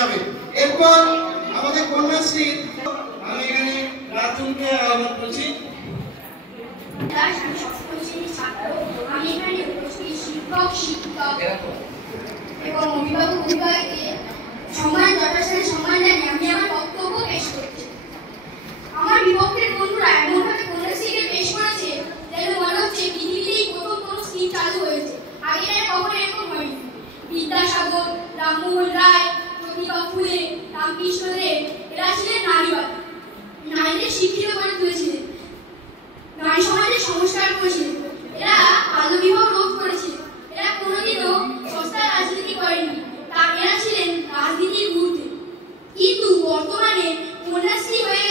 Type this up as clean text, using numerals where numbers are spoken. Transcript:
যাবে। এরপর আমাদের কন্যাশ্রী, আমি এখানে রাতুলকে আহ্বান করছি। আমি এখানে উপস্থিত শিক্ষক শিক্ষিকা এবং অভিভাবক অভিভাবককে সম্মান যথাসাধ্য সম্মান জানিয়ে আমি আমার বক্তব্য পেশ করছি। আমার বিপক্ষের বন্ধুরা এমনভাবে কন্যাশ্রীকে পেশ করেছে যেন মনে হচ্ছে পৃথিবীতেই প্রথম কোনো স্কিম চালু হয়েছে। আগে কখনো এরকম হয়নি। বিদ্যাসাগর, রামমোহন রায়, প্রতিভা ফুলে, রামকৃষ্ণ দেব এরা ছিলেন নারীবাদী। নারীদের শিক্ষিত করে তুলেছিলেন, নারী সমাজের সংস্কার করেছিলেন। এরা বাল্যবিবাহ রোধ করেছিল। এরা কোনোদিনও সস্তা রাজনীতি করেনি। এরা ছিলেন রাজনীতির ঊর্ধ্বে। কিন্তু বর্তমানে কন্যাশ্রী হয়ে